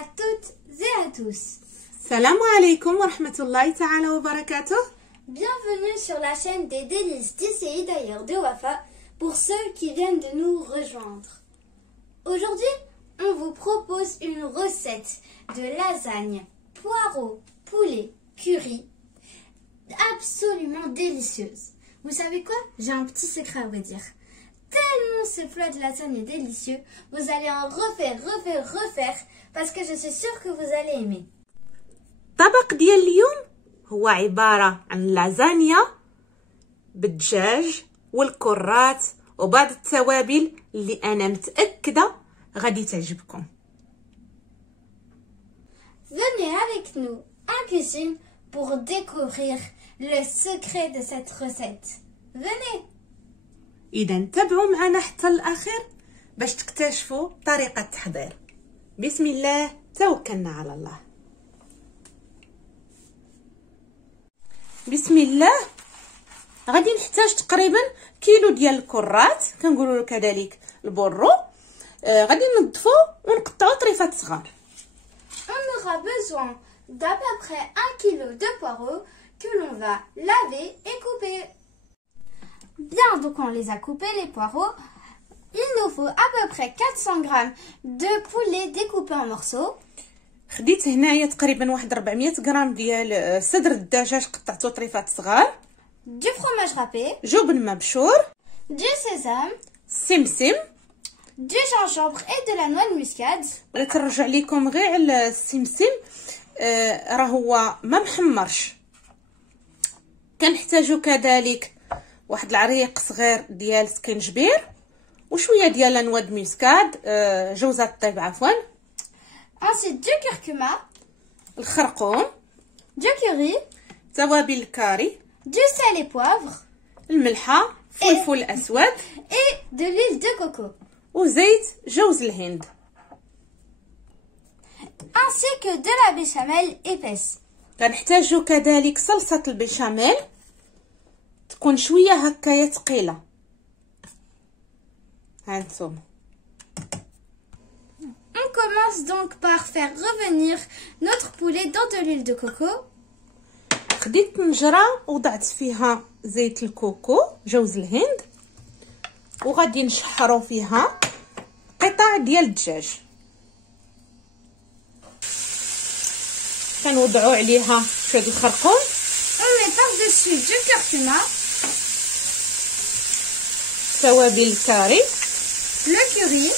à toutes et à tous. Salam alaikum wa rahmatullahi ta'ala wa barakatuh. Bienvenue sur la chaîne des délices d'Isséï d'ailleurs de Wafa pour ceux qui viennent de nous rejoindre. Aujourd'hui, on vous propose une recette de lasagne, poireaux, poulet, curry, absolument délicieuse. Vous savez quoi? J'ai un petit secret à vous dire. Tellement ce plat de lasagne est délicieux, vous allez en refaire parce que je suis sûre que vous allez aimer. الطبق ديال اليوم هو عبارة عن لازانيا بالدجاج والكرات وبعض التوابل اللي أنا متأكدة غادي تعجبكم. Venez avec nous en cuisine pour découvrir le secret de cette recette. Venez! إذا تابعوا معنا حتى الأخير باش تكتشفوا طريقة التحضير. بسم الله توكلنا على الله. بسم الله. غادي نحتاج تقريبا كيلو ديال الكرات، كنقولوا له كذلك البورو. غادي ننظفو ونقطعو طريفات صغار. On aura besoin d'à peu près 1 kg de poireaux que l'on va laver et couper. Bien, donc on les a coupés les poireaux. Il nous faut à peu près 400 g de poulet découpé en morceaux. خديت هنايا تقريبا واحد 400 غرام ديال صدر الدجاج قطعته طريفات صغار. Du fromage râpé. جبن مبشور. Du sésame. سمسم. Du gingembre et de la noix de muscade. بغيت نرجع لكم غير على السمسم، راه هو ما محمرش. كنحتاجو كذلك واحد العريق صغير ديال سكنجبير وشويه ديال لا نوا د مسكاد، جوزة الطيب عفوا. Ensuite du curcuma. الخرقوم. Du curry. توابل الكاري. Du sel et poivre. الملحه. فلفل اسود. Et de l'huile de coco. وزيت جوز الهند. Ainsi que de la béchamel épaisse. كنحتاجو كذلك صلصه البيشاميل تكون شويه هكايا ثقيله. هانتوما. On commence donc par faire revenir notre poulet dans de l'huile de coco. خديت طنجره وضعت فيها زيت الكوكو جوز الهند وغادي نشحروا فيها قطع ديال الدجاج. كنوضعوا عليها شويه الخرقوم. On met par-dessus du curcuma. توابل الكاري. Le curry.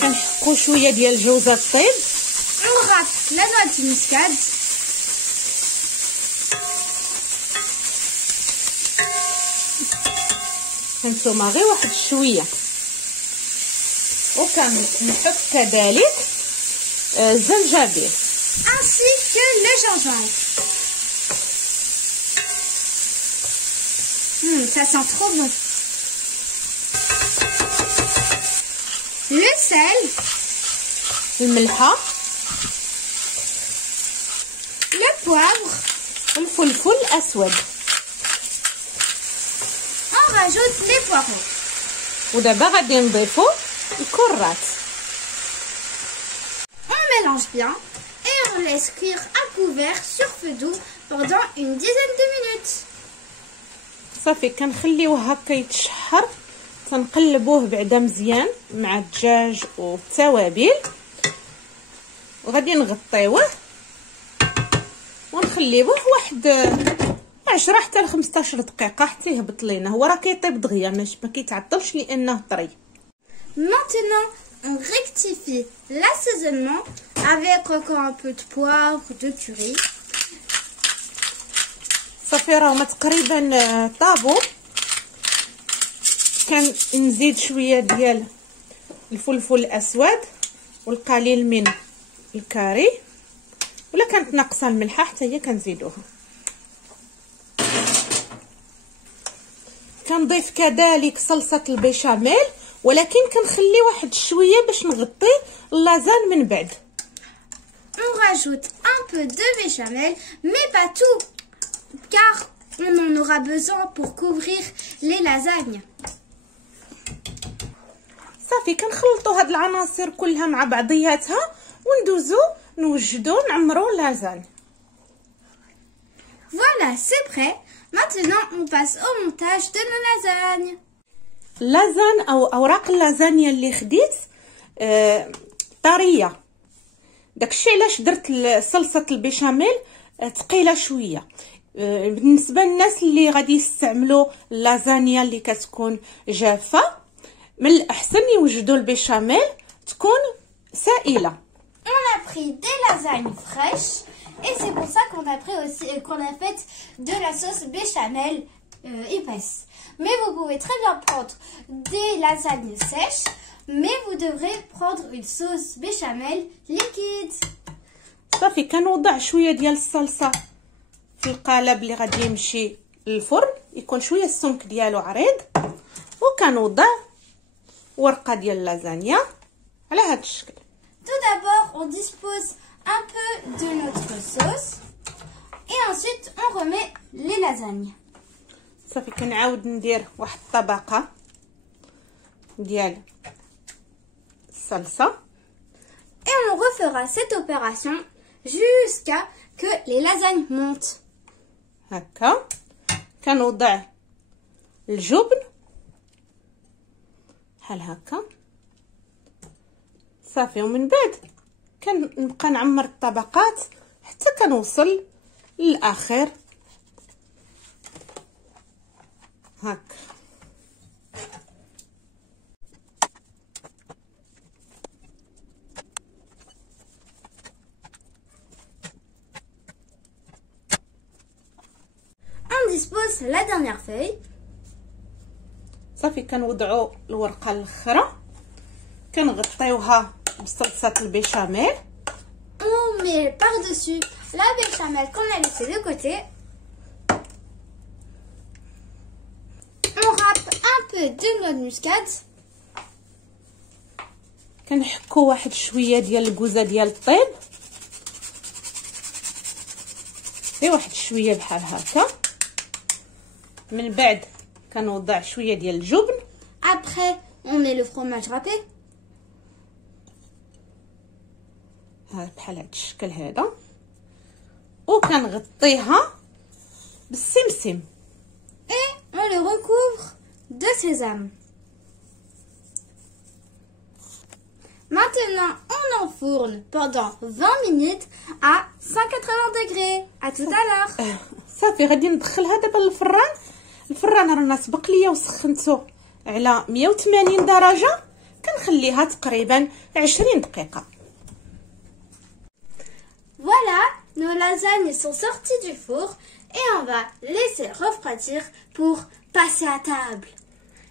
كنحكوا شويه ديال جوزة الطيب. On râpe la noix de muscade. هانتوما غير واحد شويه. وكنحط كذلك الزنجبيل. Ainsi que le gingembre. Ça sent trop bon. Le sel. الملحه. Le poivre. الفلفل الاسود. On rajoute les poireaux. ودابا غادي نضيفو الكرات. On mélange bien et on laisse cuire à couvert sur feu doux pendant une dizaine de minutes. صافي كنخليوه هكا يتشحر، تنقلبوه بعدا مزيان مع الدجاج والتوابل وغادي نغطيوه ونخليوه واحد 10 حتى ل 15 دقيقه حتى يهبط لينا. هو راه كيطيب دغيا ما كيتعطلش لانه طري. Maintenant, on rectifie l'assaisonnement avec encore un peu de poivre, de curry. صافي راهما تقريبا طابو. كنزيد شويه ديال الفلفل الاسود والقليل من الكاري، ولا كانت ناقصه الملحه حتى هي كنزيدوها. كنضيف كذلك صلصه البيشاميل ولكن كنخلي واحد شويه باش نغطي اللازان من بعد. On rajoute un peu de béchamel, mais pas tout, car on en aura besoin pour couvrir les lasagnes. صافي كنخلطوا هاد العناصر كلها مع بعضياتها وندوزو نوجدو نعمرو لازاني. Voilà, c'est prêt. Maintenant, on passe au montage de nos lasagnes. اللازان او اوراق اللازانيا اللي خديت طريه، داكشي علاش درت صلصه البيشاميل ثقيله شويه. بالنسبه للناس اللي غادي يستعملوا اللازانيا اللي كتكون جافه، من الاحسن يوجدوا البيشاميل تكون سائله. On a pris des lasagnes fraîches et c'est pour ça qu'on a pris aussi qu'on a fait de la sauce béchamel épaisse. Mais vous pouvez très bien prendre des lasagnes sèches, mais vous devrez prendre une sauce béchamel liquide. صافي كنوضع شويه ديال الصلصه في القالب اللي غادي يمشي للفرن، يكون شويه السمك ديالو عريض، وكنوضع ورقه ديال اللازانيا على هذا الشكل. Tout d'abord, on dispose un peu de notre sauce et ensuite on remet les lasagnes. صافي كنعاود ندير واحد الطبقه ديال الصلصه. Et on refera cette opération jusqu'à que les lasagnes montent. هكا كنوضع الجبن بحال هكا صافي، ومن بعد كنبقى نعمر الطبقات حتى كنوصل للاخر هكا. On dispose la dernière feuille. صافي كنوضعوا الورقه الاخرى، كنغطيوها بصلصه البيشاميل. On met par-dessus la béchamel qu'on a laissée de côté. On râpe un peu de noix de muscade. كنحكوا واحد شويه ديال الكوزه ديال الطيب، غير واحد شويه بحال هكا. من بعد كنوضع شويه ديال الجبن. Après, on met le fromage râpé. بحال هاد الشكل هذا، وكنغطيها بالسمسم. Et on le recouvre de sésame. Maintenant, on enfourne pendant 20 minutes à 180 degrés. À tout à l'heure. صافي غادي ندخلها دابا للفران. الفران رانا سبق ليا وسخنتو على 180 درجه، كنخليها تقريبا 20 دقيقه. Voilà, nos lasagnes sont sorties du four et on va laisser refroidir pour passer à table.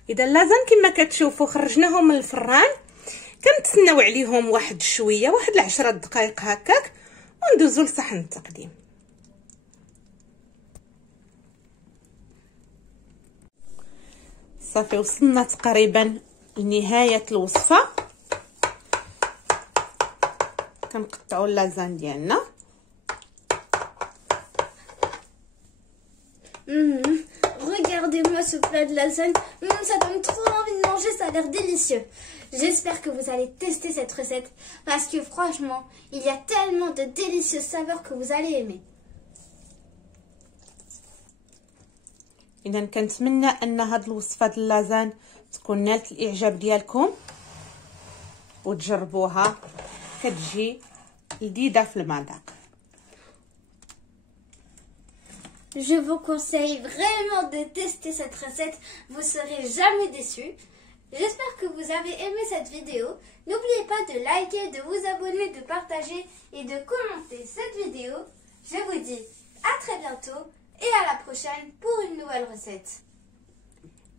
اذا اللازان كما كتشوفوا خرجناهم من الفران، كنتسناو عليهم واحد شويه، واحد 10 دقائق هكاك، وندوزو لصحن التقديم. صافي وصلنا تقريبا لنهايه الوصفه. كنقطعوا اللازان ديالنا. Regardez-moi ce plat de lasagne, ça donne trop envie de manger, ça a l'air délicieux. J'espère que vous allez tester cette recette parce que franchement, il y a tellement de délicieuses saveurs que vous allez aimer. إذا كنتمنى أن هاد الوصفة د اللازان تكون نالت الإعجاب ديالكم وتجربوها، كتجي لذيذة في المذاق. Je vous conseille vraiment de tester cette recette, vous serez jamais déçus. J'espère que vous avez aimé cette vidéo. N'oubliez pas de liker, de vous abonner, de partager et de commenter cette vidéo. Je vous dis à très bientôt et à la prochaine pour une nouvelle recette.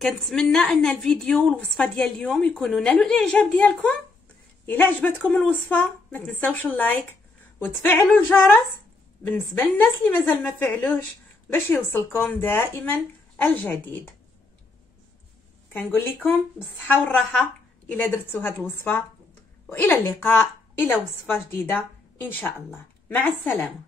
كنتمنى ان الفيديو والوصفه ديال اليوم يكونوا نالوا الاعجاب ديالكم. الا عجبتكم الوصفه ما تنساوش اللايك وتفعلوا الجرس بالنسبه للناس اللي مازال ما فعلوش باش يوصلكم دائما الجديد. كنقول لكم بالصحه والراحه الا درتوا هذه الوصفه، والى اللقاء الى وصفه جديده ان شاء الله. مع السلامه.